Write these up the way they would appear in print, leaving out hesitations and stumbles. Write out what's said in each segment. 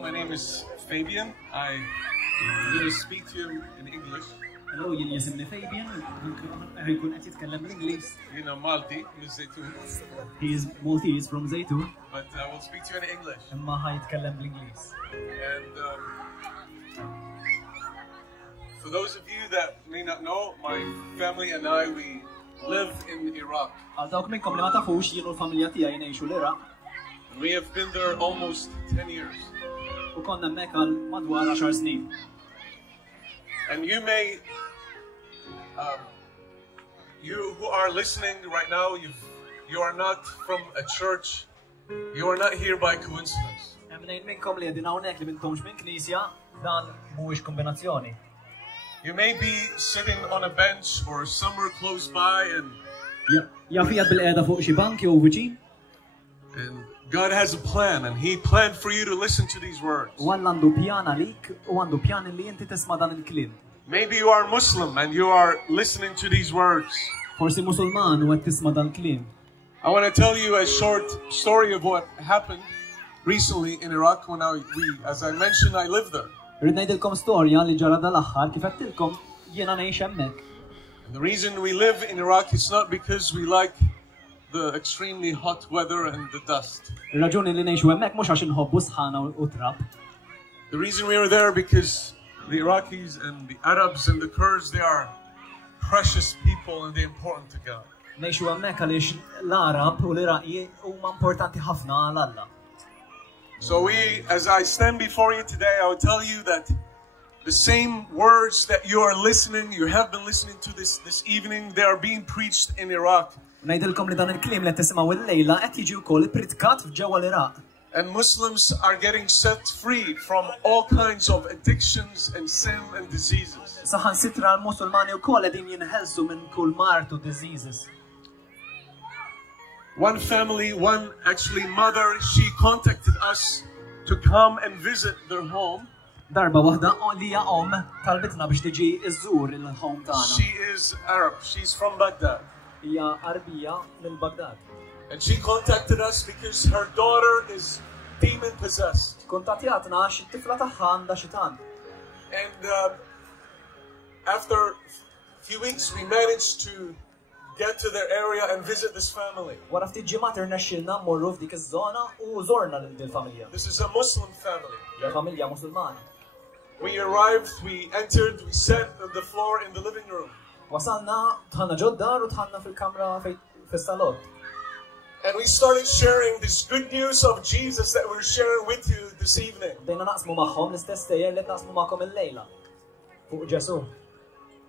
my name is Fabian. I'm going to speak to you in English. Hello, jien jisimni Fabian, ħajkun qed jitkellem bl-Ingliż. You know, Malti, Miss Zaytun. He is Maltese from Zaytun. But I will speak to you in English. Imma ħajtkellem bl-Ingliż. And for those of you that may not know, my family and I, we live in Iraq. Għal dawk minnkom li ma tafux jienu l-familja tiegħi ngħixu l-Iraq. We have been there almost 10 years. U konna hemmhekk għal madwar 10 snin. And you may, you who are listening right now, you are not from a church. You are not here by coincidence. Hemm minnkom li qegħdin hawnhekk li m'intomx minn knisja, dan mhuwiex kombinazzjoni. You may be sitting on a bench or somewhere close by and Jafijat bil-qiegħda fuq xi bank jew viċin. And God has a plan, and He planned for you to listen to these words. U għandu pjan għalik u għandu pjan li inti tisma' dan il-kliem. Maybe you are Muslim and you are listening to these words. Forsi Musulman u qed tisma' dan il-kliem. I want to tell you a short story of what happened recently in Iraq when as I mentioned, I lived there. Rid ngħidilkom storja li ġara dal-aħħar kif qedtilkom jiena ngħix hemmhekk. And the reason we live in Iraq is not because we like the extremely hot weather and the dust. Ir-raġuni li ngħixu hemmhekk mhux għax inħobbu sħana u trab. The reason we are there because the Iraqis and the Arabs and the Kurds, they are precious people and they're important to God. Ngħixu hemmhekk għaliex l-Arab u l-Iraqi huma importanti ħafna għal Alla. So as I stand before you today, I will tell you that the same words that you have been listening to this evening, they are being preached in Iraq. Ngħidilkom li dan il-kliem li tisimgħu illejla qed jiġi wkoll ippritkat ġewwa l-Iraq. And Muslims are getting set free from all kinds of addictions and sin and diseases. Saħansitra l-Musulmani wkoll qegħdin jinħelsu minn kull mart u diseases. One family, actually mother, she contacted us to come and visit their home. Darba waħda li hija talbitna biex tiġi iżżur il-home tagħna. She is Arab. She's from Baghdad. Hija Arbija minn Baghdad. And she contacted us because her daughter is demon possessed. Kontattjatna għax it-tifla tagħha għandha xitan. And after a few weeks we managed to get to their area and visit this family. Wara ftit ġimgħat irnexxielna mmorru f'dik iż-żona u żorna lil-familja. This is a Muslim family. Hija familja Musulmana. We arrived, we entered, we sat on the floor in the living room. Wasalna, tħanna ġoddar u tħanna fil-kamra fis-salott. And we started sharing this good news of Jesus that we're sharing with you this evening. Bdejna naqsmu magħhom l-istess tejjer li naqsmu magħkom illejla. Fuq Ġesu.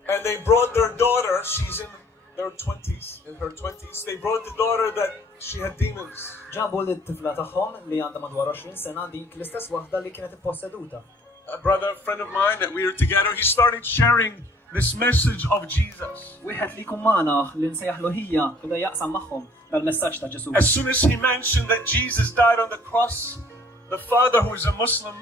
And they brought their daughter, she's in her 20s. They brought the daughter that she had demons. Ġabu l-tifla tagħhom li għandha madwar 20 sena dik l-istess waħda li kienet ipposseduta. A brother, friend of mine, that we were together, he started sharing this message of Jesus. Wieħed li jkun magħna li nsejjaħlu ħija beda jaqsam magħhom dal-messaġġ ta' Ġesu. As soon as he mentioned that Jesus died on the cross, the father, who is a Muslim,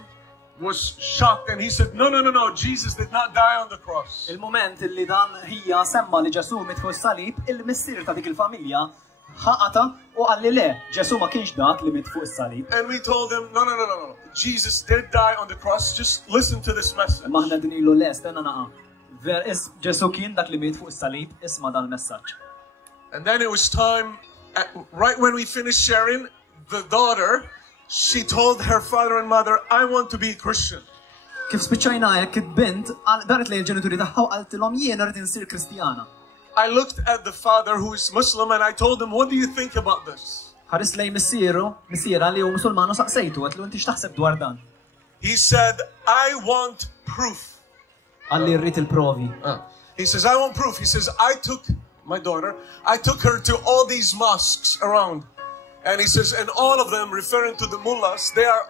was shocked and he said, no, Jesus did not die on the cross. Il-moment li dan ħija semma li Ġesu mit fuq is-salib, il-missier ta' dik il-familja ħaqata u qalli le, Ġesu ma kienx dak li mit fuq is-salib. And we told him, no. Jesus did die on the cross. Just listen to this message. Maħna din ilu les, tenna naqa. Ġesu kien dak li mit fuq is-salib, isma' dan il-messaġġ. And then it was time, right when we finished sharing, the daughter, she told her father and mother, I want to be a Christian. Kif spiċċajna hekk id-bint, daret lejn il-ġenituri tagħha u qaltilhom jiena rrid insir Kristjana. I looked at the father who is Muslim and I told him, what do you think about this? Ħares lejn missiera li hu Musulman u saqsejtu qed lu inti x'taħseb dwar dan. He said, I want proof. Għalli rrid il-provi. He says, I want proof. He says, I took her to all these mosques around. And he says, and all of them, referring to the mullahs, they are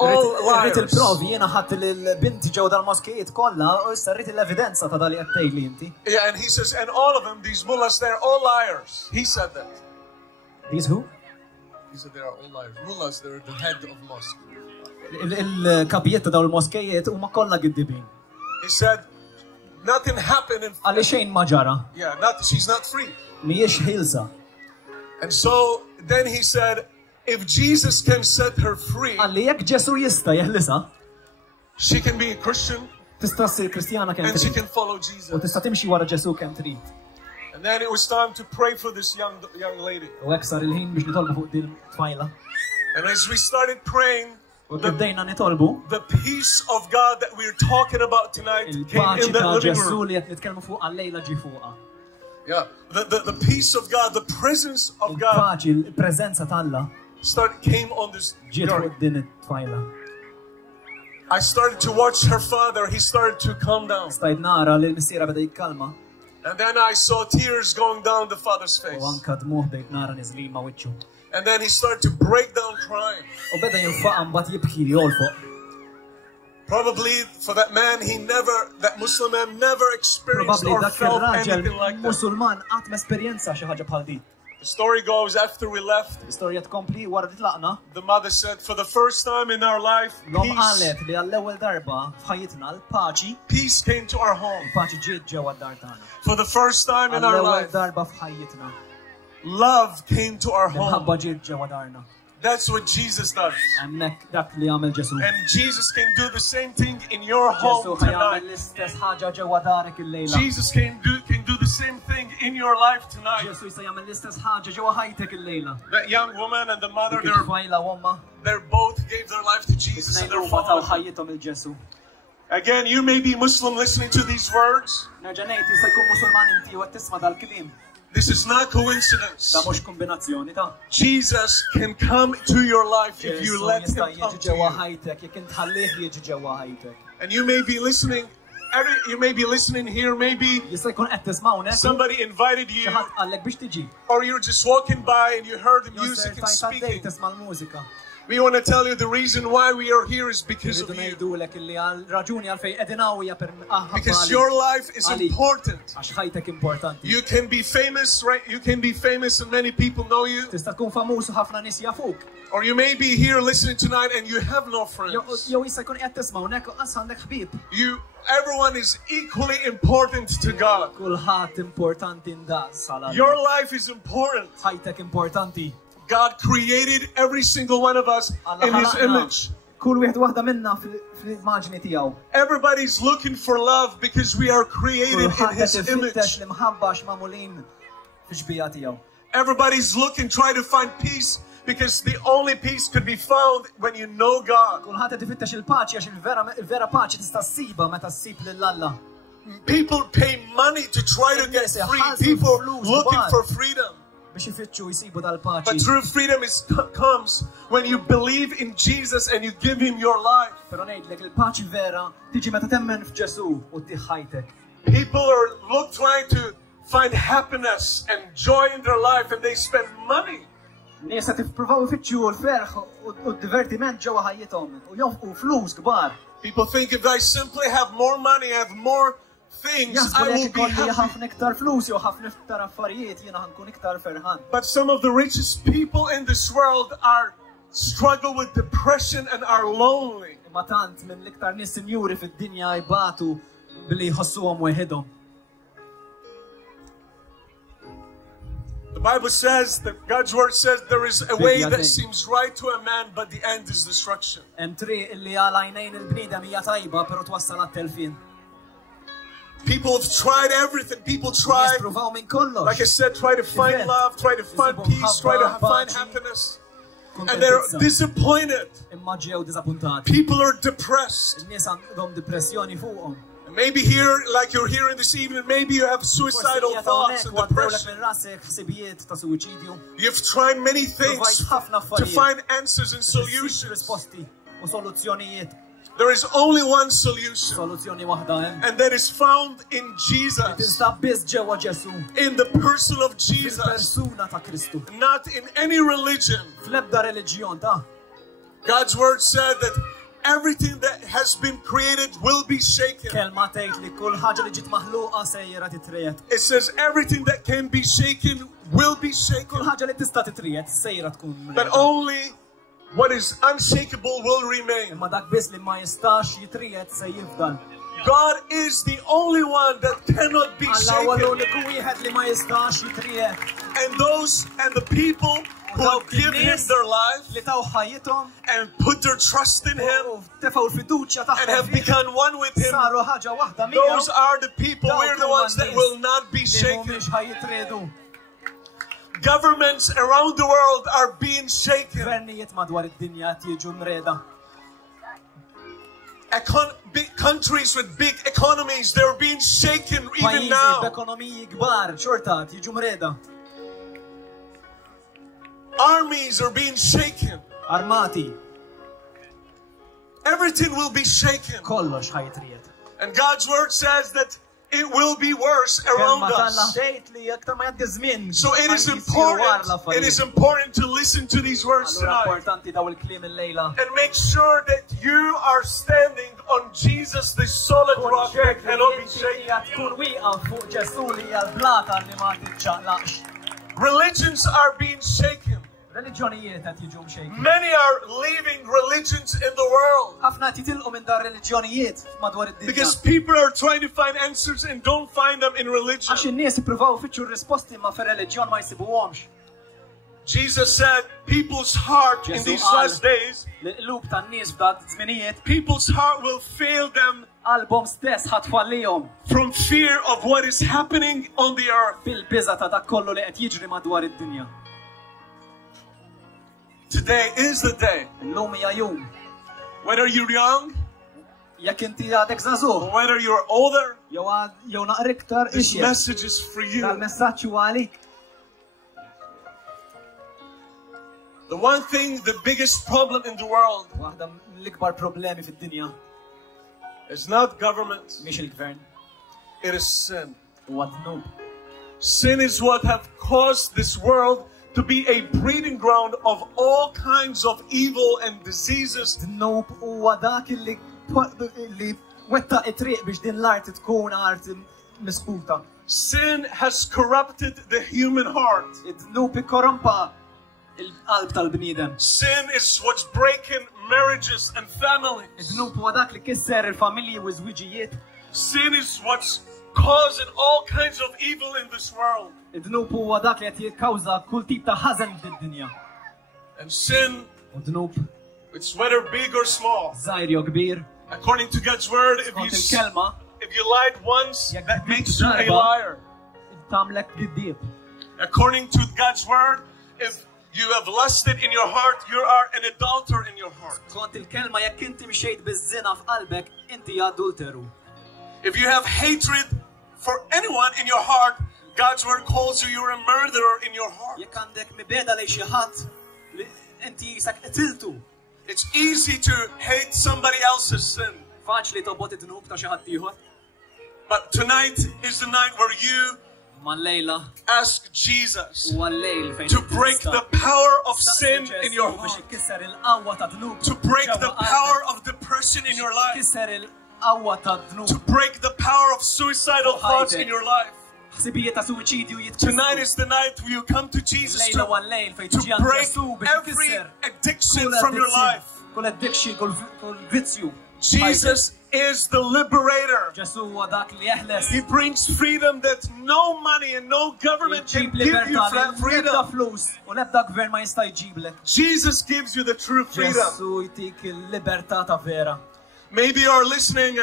all liars. Rrid il-provi, jiena ħadd il-binti ġew dal-moskijiet kollha u issa rrid l-evidenza ta' dali qed tgħidli inti. Yeah, and he says, and all of them, these mullahs, they're all liars. He said that. These who? He said they are all liars. Mullahs, they're the head of mosque. Il-kapijiet ta' dawn il-moskijiet huma kollha giddibin. He said, nothing happened in... Għalli xejn ma ġara. Yeah, she's not free. Mhijiex ħilsa. And so then he said, if Jesus can set her free, Għalli jekk Ġesu jista' jeħlisha, she can be a Christian tista' ssir Kristjana kemm and she trid. can follow U Jesus. tista' timxi wara Ġesu kemm trid. And then it was time to pray for this young lady. U hekk sar il-ħin biex nitolbu fuq din tfajla. And as we started praying, U bdejna nitolbu, the peace of God that we're talking about tonight came il-paċi in that ta' living Ġesu room. li qed nitkellmu fuq għallejla ġi fuqha. Yeah, the peace of God, the presence of God Il-paċi, il-preżenza t'Alla came on this ġiet girl. fuq din it-tfajla. I started to watch her father. He started to calm down. Stajt nara li l-missiera beda jikkalma. And then I saw tears going down the father's face. U anka dmuħ bdejt nara niżlin ma' wiċċu. And then he started to break down crying. U beda jinfaqa mbagħad jibki jolfoq. Probably for that man, that Muslim man never experienced Probabbli or dak felt ir-raġel anything like that. Musulman qatt ma esperjenza xi ħaġa bħal din. The story goes, after we left, L-istorja tkompli wara li tlaqna. the mother said, for the first time in our life, L-om qalet li għall-ewwel darba f'ħajjitna l-paċi, peace came to our home. il-paċi ġiet ġewwa d-dar tagħna. For the first time in our Għall-ewwel life, darba f'ħajjitna. love came to our home. L-ħabba ġiet ġewwa darna. That's what Jesus does. Hemmhekk dak li għamel Ġesu. And Jesus can do the same thing in your Ġesu home ħajjagħmel tonight. l-istess ħaġa ġewwa darek illejla. Jesus can do the same thing in your life tonight. Ġesu jista' jagħmel l-istess ħaġa ġewwa ħajtek illejla. That young woman and the mother, Dik it-tfajla u omma they both gave their life to Jesus and it-tnejn they're huma taw following. ħajjithom il-Ġesu. Again, you may be Muslim listening to these words. Nerġa' ngħid jista' jkun Musulman inti u qed tisma' dal-kliem. This is not coincidence. Ta' mhux kombinazzjoni ta' Jesus can come to your life if you Ġesu let jista' him come jiġi to ġewwa you. ħajtek jekk intħallih jiġi ġewwa ħajtek. And you may be listening. You may be listening here. Maybe Jista' jkun qed tisma' hawnhekk. somebody invited Xi you, ħadd qallek biex tiġi. or you're just walking by and you heard the Jew music ser and tajt għaddej speaking. tisma' l-mużika. We want to tell you the reason why we are here is because Irridu of you. ngħidulek illi għal raġuni għalfejn qegħdin hawnja per Because your life is Ali. important. għax ħajtek importanti. You can be famous, right? You can be famous and many people know you. Tista' tkun famuż u ħafna nies jafuk. Or you may be here listening tonight and you have no Jew friends. jista' jkun qed tisma' hawnhekk u qas għandek ħbieb. Everyone is equally important to God. Kulħadd importanti ndaqs għal Your life is important. ħajtek importanti. God created every single one of us in His image. Kull wieħed waħda minna fil-immaġni tiegħu. Everybody's looking for love because we are created in Kulħadd His qed image. ifittex li mħabba x'magħmulin fix-xbija tiegħu. Everybody's looking, try to find peace because the only peace could be found when you know God. Kulħadd qed ifittex il-paċi għax il-vera paċi tista' ssiba meta ssib lil Alla. People pay money to try to get free. People looking for freedom. Biex ifittxu jsibu But dal-paċi. true freedom comes when you believe in Jesus and you give Him your life. Però ngħidlek il-paċi vera tiġi meta temmen f'Ġesu u tieħ ħajtek. People are trying to find happiness and joy in their life and they spend money. Nies qed ippruvaw ifittxu l-ferħ u d-divertiment ġewwa ħajjithom u jonfqu flus kbar. People think if I simply have more money, have more things, Jasbu I li will jekk be ikolli happy. ħafna iktar flus jew ħafna iktar affarijiet jiena ħankun iktar ferħan. But some of the richest people in this world struggle with depression and are lonely. Imma tant minn l-iktar nies sinjuri fid-dinja jbatu billi jħossuhom weħidhom. The Bible says, that God's word says, there is a way that seems right to a man, but the end is destruction. Hemm triq illi għal għajnejn il-bniedem hija tajba però twassal għat-telfien. People have tried everything. People try, Jispruvaw minn kollox. like I said, try to find love, try to find peace, try to find happiness. And they're disappointed. Imma ġew diżappuntati. People are depressed. In-nies għandhom depressjoni fuqhom. And maybe here, like you're hearing this evening, maybe you have suicidal thoughts and depression. minn rasek ħsibijiet ta' suwiċidju. You've tried many things Provajt ħafna to affarijiet. find answers and solutions. Risposti u soluzzjonijiet. There is only one solution, Soluzzjoni waħda hemm. and that is found in Jesus, Tinstab biss ġewwa Ġesu. in the person of Jesus, Persuna ta' Kristu. not in any religion. Fl-ebda reliġjon ta' God's word said that everything that has been created will be shaken. kelma tgħid li kull ħaġa li ġiet maħluqa sejra titriet. It says everything that can be shaken will be Kull shaken, ħaġa li tista' titriet sejra tkun. but only what is unshakable will remain. Imma dak biss li ma jistax jitriet se jifdal. God is the only one that cannot be Alla huwa shaken. l-uniku wieħed li ma jistax jitriet. And the people who would give him their life li taw ħajjithom and put their trust in him u tefgħu l-fiduċja and tagħhom have become one with him. saru ħaġa waħda miegħu. Those are the people, we're the ones that will not be Li shaken. mhumiex ħajjitredu. Governments around the world are being shaken. Gvernijiet madwar id-dinja qed jiġu mreda. Big countries with big economies, they're being shaken even Pajjiżi now. b'ekonomiji kbar xorta qed jiġu mreda. Armies are being shaken. Armati, Everything will be shaken. kollox ħajtried. And God's word says that it will be worse around Kelma us. tal-Alla tgħid li aktar ma jgħaddi żmien. So it is ma jsiru war important. It is l-affarijiet. important to listen to these words Allura tonight importanti daw il-kliem illejla. and make sure that you are standing on Jesus, the solid rock that cannot be shaken. Tkun wieqa fuq Ġesu li hija l-blata li ma tiċċaqlaqx. Religions are being shaken. Reliġjonijiet qed jiġu mxejkin. Many are leaving religions in the world Ħafna qed jitilqu minn dar reliġjonijiet madwar id-dinja. because people are trying to find answers and don't find them in religion. Għax in-nies ippruvaw ifittxu r-risposti ma fir-reliġjon ma jsibuhomx. Jesus said, people's heart in Ġesu these qal last days, li l-qlub tan-nies f'dat żminijiet people's heart will fail them qalbhom stess ħatfallihom from fear of what is happening on the earth. bil-biża ta' dak kollu li qed jiġri madwar id-dinja. Today is the day. Illum hija jum. Whether you're young Jekk inti għadek żagħżugħ or whether you're older, jew naqra iktar this ixjed message is for you. tal-messaġġ huwa għalik. The one thing, the biggest problem in the world Waħda mill-ikbar problemi fid-dinja is not government, mhix il-gvern, it is sin. huwa dnub. Sin is what have caused this world to be a breeding ground of all kinds of evil and diseases. Dnub huwa dak li wettaq it-triq biex din l-art tkun art misputa. Sin has corrupted the human heart. Id-dnub ikkorrompa il-qalb tal-bniedem. Sin is what's breaking marriages and families. Id-dnub huwa dak li kisser il-familji u żwiġijiet. Sin is what's causing all kinds of evil in this world. Id-dnub huwa dak li qed jikkawża kull tip ta' ħażen fid-dinja. And sin, U dnub it's whether big or small. żgħir jew kbir, According to God's word, skont il-kelma if you lied once, Jekk that dik makes you a darba- liar. tagħmlek giddieb. According to God's word, if you have lusted in your heart, you are an adulterer in your heart. Skont il-kelma jekk inti mxejt biż-żina f'qalbek, inti adulteru. If you have hatred for anyone in your heart, God's word calls you, you're a murderer in your heart. Jekk għandek mibeda lejn xi ħadd li inti sak qtiltu. It's easy to hate somebody else's sin. Faċli tobot id-dnub ta' xi ħadd ieħor. But tonight is the night where you Ma lejla ask Jesus huwa l-lejl fejn to break the power of sin in your biex heart, ikkisser il-qawwa ta' dnub. to break the power of depression in your life, Kisser il-qawwa ta' dnub. to break the power of suicidal thoughts in your life. Ħsibijiet ta' suwiċidju Tonight jitkisser. is the night where you come to Jesus Lejla huwa l-lejl fejn to tiġi għand break Ġesu biex every ikkisser addiction kull from your addiction, life. kull addiction, kull vizzju. Jesus is the liberator. Ġesu huwa dak li jeħles. He brings freedom that no money and no government can Jġib give you libertà li that l-ebda freedom. flus u l-ebda gvern ma jista' jġiblek. Jesus gives you the true freedom. Ġesu jtik il-libertà ta' vera. Maybe you're listening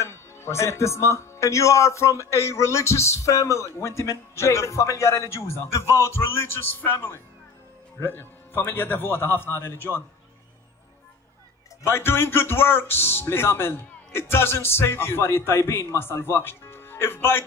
Forsi qed tisma' and you are from a religious family, u inti minn ġej minn familja reliġjuża. devout religious family. Familja devota ħafna reliġjon. By doing good works, Bli tagħmel it doesn't save you. affarijiet tajbin ma salvakx. If by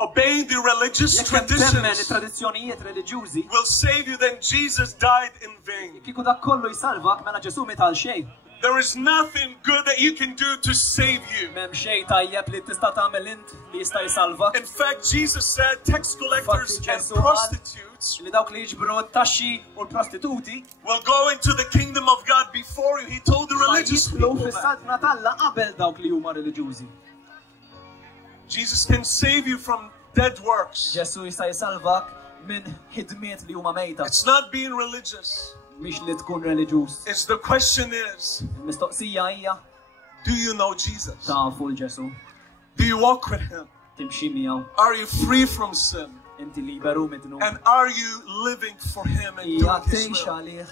obeying the religious Jekk hemm temmen traditions it-tradizzjonijiet reliġjużi, will save you, then Jesus died in vain. kieku dak kollu jsalvak mela Ġesu mital xejn. There is nothing good that you can do to save you. M'hemm xejn tajjeb li tista' tagħmel int li jista' jsalvak. In fact, Jesus said tax collectors and Ġesu qal prostitutes li dawk li jiġbru t-taxxi u l-prostituti will go into the kingdom of God before you. He told the ma religious jidħlu people that. fis-sadna talla qabel dawk li huma reliġjużi. Jesus can save you from dead works. Ġesu jista' jsalvak minn ħidmiet li huma mejta. It's not being religious. Mhix li tkun reliġjuż. It's the question is, Il-mistoqsija hija do you know Jesus? tafu l-Ġesu, Do you walk with him? timxi miegħu. Are you free from sin? Inti liberu midnu. And are you living for Him and doing Ija His tgħix will? għalih.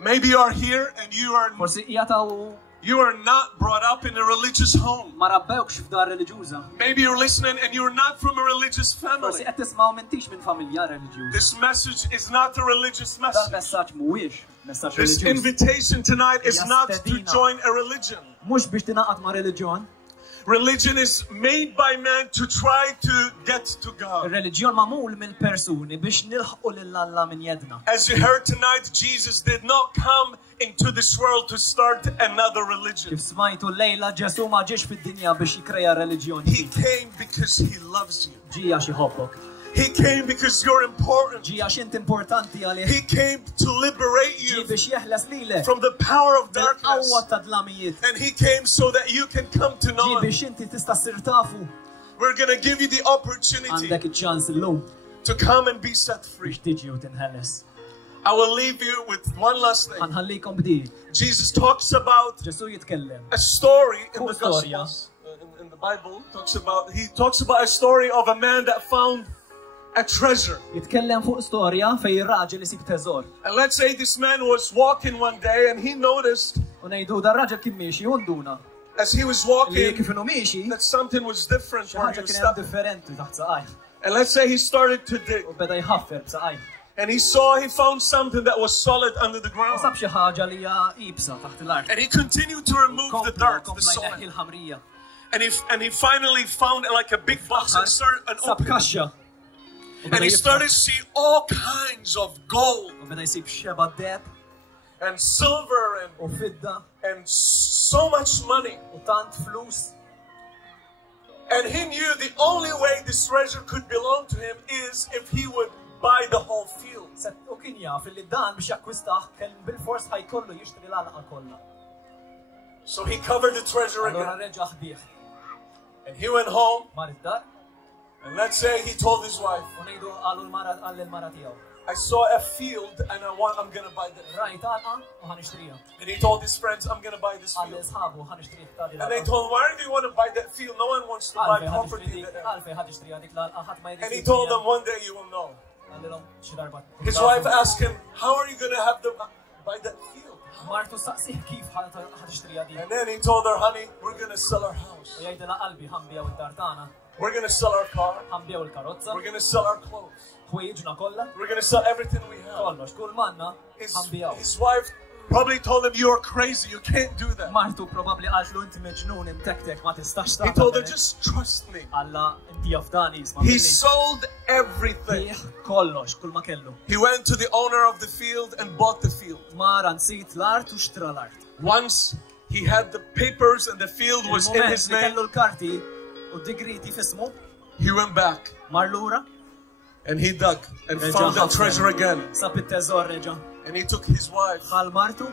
Maybe you are here and Forsi ija taw you are not brought up in a religious home. ma rabbewkx f'dar reliġjuża. Maybe you're listening and you're not from a religious Forsi family. qed tisma'w m'intix minn familja reliġjuż. This message is not a religious message. Dal-messaġġ mhuwiex messaġġ This reliġjuż. invitation tonight is not to join a religion. Mhux biex tingħaqad ma' reliġjon. Religion is made by man to try to get to God. Ir-reliġjon magħmul minn persuni biex nilħqu lil Alla minn jedna. As you heard tonight, Jesus did not come into this world to start another religion. Kif smajtu lejla Ġesu ma ġiex fid-dinja biex jikreja reliġjon. He came because He loves you. Ġija xi ħobbok. He came because you're important. Ġija x'int importanti għalih. He came to liberate Ġi you biex jeħles lilek. from the power of Qawwa darkness. ta' dlamijiet. And He came so that you can come to Ġi know Him. biex inti tista' ssir tafu. We're going to give you the opportunity Għandek iċ-ċans illum to come and be set free. biex tiġi u tinħeles. I will leave you with one last thing. Ħanħallikom b'di. Jesus talks about Ġesu jitkellem. a story in Cool the story, Gospels, in the Bible. He talks about a story of a man that found a treasure. Jitkellem fuq storja fejn ir-raġel isib teżor. And let's say this man was walking one day and he noticed U ngħidu dar raġel kien miexi u nduna. as he was Li walking kif inhu miexi, that something was different xi where he ħaġa was kien hemm stepping. differenti taħt saqajh. And let's say he started to dig. U beda jħaffer b'saqajh. And he found something that was solid under the U ground. sab xi ħaġa li hija ibsa taħt l-art. And he continued to remove the dirt, the Kompla soil. jneħħi l-ħamrija. And he finally found like a big box and started and Sab opened it. kaxxa. U And beda he jiftaħ. started to see all kinds of gold U beda jsib xeba deb and silver u fidda and so much money. u tant flus. And he knew the only way this treasure could belong to him is if he would buy the whole field. U kien jaf li dan biex jakkwistaħ kien bil-fors ħajkollu jixtri l-għalaqa kollha. So he covered the treasure Allura again. reġa' ħbieħ. And he went home, Mar id-dar and let's say he told his wife, u ngħidu għall-mara tiegħu. I saw a field and I'm going to buy that. Rajt għalqa u ħanixtrija. And he told his friends, I'm going to buy this Għalli field. sħabu ħanixtrija tali And they told him, why do you want to buy that field? No one wants to buy property in that area. Għalfej ħadixtrija dik l-għalqa ħadd ma And he told them, one day you will know. Għallilhom xi darba. His wife asked him, how are you going to have them buy that field? Martu saqsih kif ħadixtrija dik. And then he told her, honey, we're going to sell our house. U jgħidilha qalbi ħambijaw id-dar tagħna, We're going to sell our car. ħambijaw il-karozza, We're going to sell our clothes. ħwieġna kollha, We're going to sell everything we have. kollox, kull manna ħambijaw. His wife probably told him, you're crazy. You can't do that. Martu probabbli qaltlu inti meġnun intektek ma tistax He told her, just trust me. Alla inti jaf dan jisma' He sold everything. kollox, kull ma kellu. He went to the owner of the field and bought the field. Mara nsit l-art u xtra l-art. Once he had the papers and the field was in Il-moment his li name, kellu l-karti u d-digriti fismu, he went back mar lura, and he dug and found that treasure again. sab it-teżor reġa' And he took his wife bħal martu,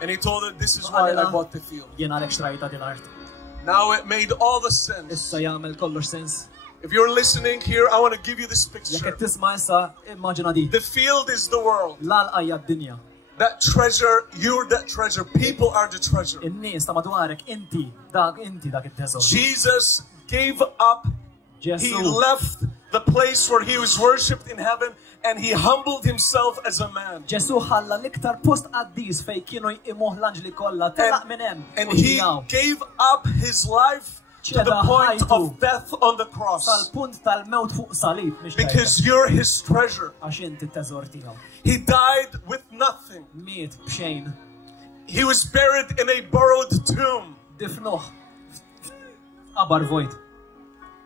and he told her, this is why I bought the field. jien għalek xtrajta din art. Now it made all the sense. Issa jagħmel kollox sens. If you're listening here, I want to give you this Jekk picture. qed tisma' issa immaġina di. The field is the world. L-għalqa hija d-dinja. That treasure, you're that treasure. People are the treasure. In-nies ta' madwarek inti dak it-teżor. Jesus gave up. He Ġesu left the place where he was worshipped in heaven and he humbled himself as a man. Ġesu ħalla l-iktar post qaddis fejn kienu jqimuh l-anġli kollha telaq minn hemm. And he gave up his life to the point of death on the cross. Sal-punt tal-mewt fuq salib mhix Because you're his treasure. għax inti t-teżor tiegħu. He died with nothing. Miet b'xejn. He was buried in a borrowed tomb. Difnuh. Qabar vojt.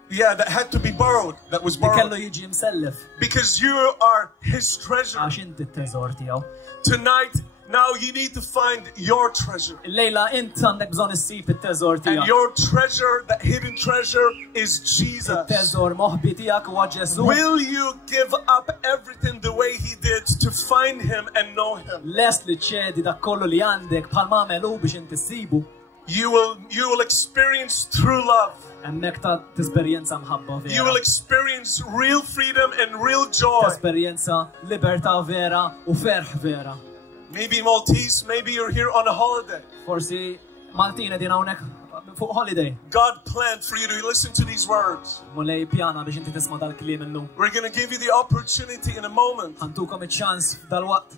Yeah, that had to be borrowed. That was Li kellu borrowed. jiġi msellef Because you are his treasure. għax inti t-teżor tiegħu. Tonight, now you need to find your treasure. Illejla int għandek bżonn issib it-teżor And tiegħek. your treasure, that hidden treasure, is Jesus. It-teżor moħbi tiegħek huwa Ġesu. Will you give up everything the way he did to find him and know him? Lest li ċedi dak kollu li għandek bħal ma għamelu biex inti ssibu. You will experience true love. Hemmhekk ta' tesperjenza mħabba You will vera. experience real freedom and real joy. Tesperjenza libertà vera u ferħ vera. Maybe Maltese, maybe you're here on a holiday. Forsi Maltin din hawnhekk fuq holiday. God planned for you to listen to these words. Mulej pjana biex inti tisma' dal-kliem illum. We're going to give you the opportunity in a moment Ħantukom iċ-ċans dal-waqt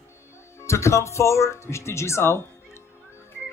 to come forward. biex tiġi saw.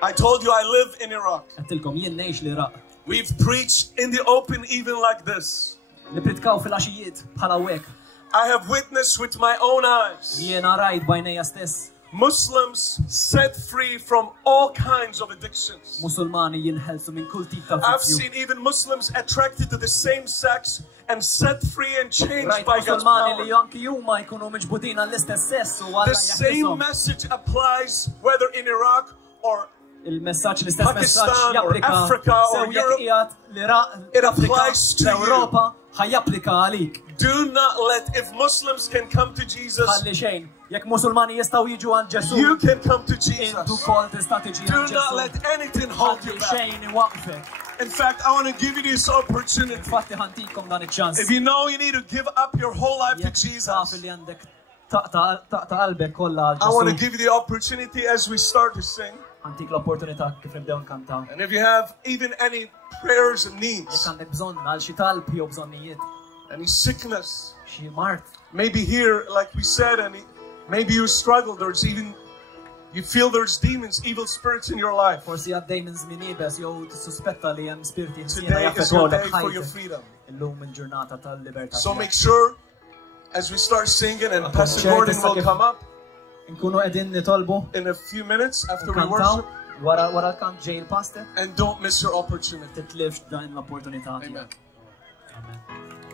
I told you I live in Iraq. Għattilkom jien ngħix l-Iraq. We've preached in the open even like this. Nipritkaw fil-għaxijiet bħala hekk. I have witnessed with my own eyes Jiena rajt bajnejja stess. Muslims set free from all kinds of addictions. Musulmani jinħelsu minn kull tip ta' I've fizzju. seen even Muslims attracted to the same sex and set free and changed Rajt by God's Musulmani li power. anki huma jkunu miġbudin għall-istess sess u The għalla same jaħdisom. message applies whether in Iraq or Il-messaġġ l-istess Pakistan messaġġ or japplika Africa or sew jekk Europe. qiegħed l-Iraq, It l-Afrika, applies to you. l-Ewropa ħajjapplika għalik. do not let, if Muslims can come to Jesus, Ħalli xejn, jekk Musulmani jistgħu jiġu għand Ġesu, you can come to intu Jesus. wkoll tista' tiġi Do għand not Ġesu. let anything hold you Ħalli back. xejn iwaqfek. In fact, I want to give you this opportunity. Infatti ħantikom dan iċ-ċans. If you know you need to give up your whole life to Jekk taf Jesus, li għandek ta' qalbek kollha għal I want to Ġesu. give you the opportunity as we start to sing. Ħantik l-opportunità kif nibdew nkantaw. And if you have even any prayers and Jekk needs, għandek bżonn għal xi talb jew bżonnijiet, any sickness, xi mart, maybe here, like we said, and maybe you struggle, you feel there's demons, evil spirits in your life. forsi għaddej minn żmien ibes jew tissuspetta li hemm spirti ħsiena Today is your day jaffettwalek for your ħajtek. freedom. Illum il-ġurnata tal-libertà. So make sure, as we start singing, and Pastor Gordon will come up Nkunu qegħdin nitolbu in a few minutes after we nkantaw worship, wara l-kant ġej il-pastor and don't miss your opportunity. titlifx dan l-opportunità Amen. tiegħek. Amen.